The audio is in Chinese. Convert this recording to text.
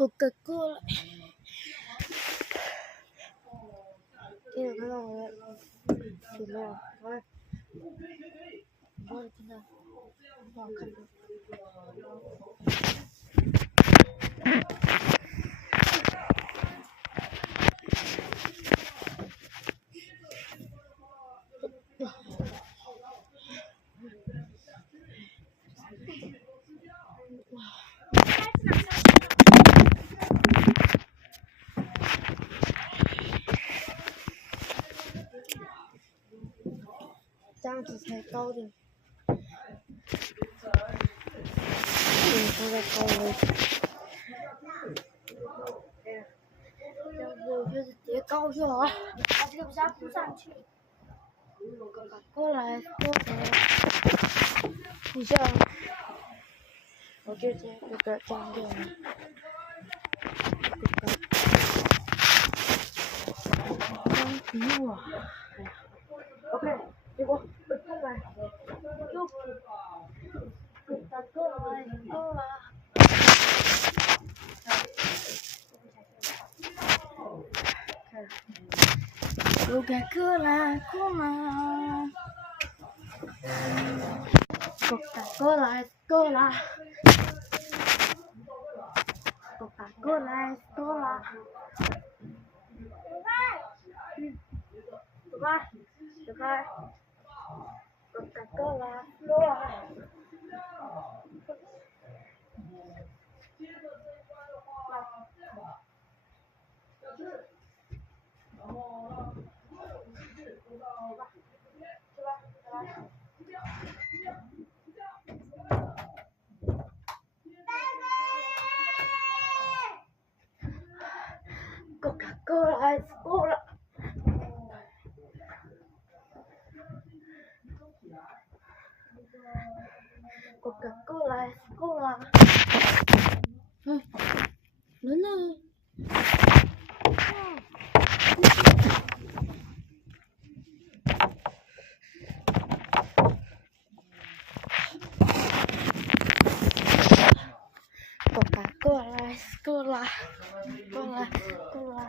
Coca-Cola. Tiene que ver. Primero, a ver. Bueno, vamos a cambiar.这样子才高点。放在高的位置。这样子我就是叠高就好了，把这个比较铺上去。过来，你这样，我就直接这个装掉了。不用了。OK， 结果我出来，又过来，够了。Coca-Cola, cola. Coca-Cola, cola. Coca-Cola, cola. Coca-Cola, cola. Coca-Cola is cola. Coca-Cola is cola. No. Coca-Cola is cola. Cola.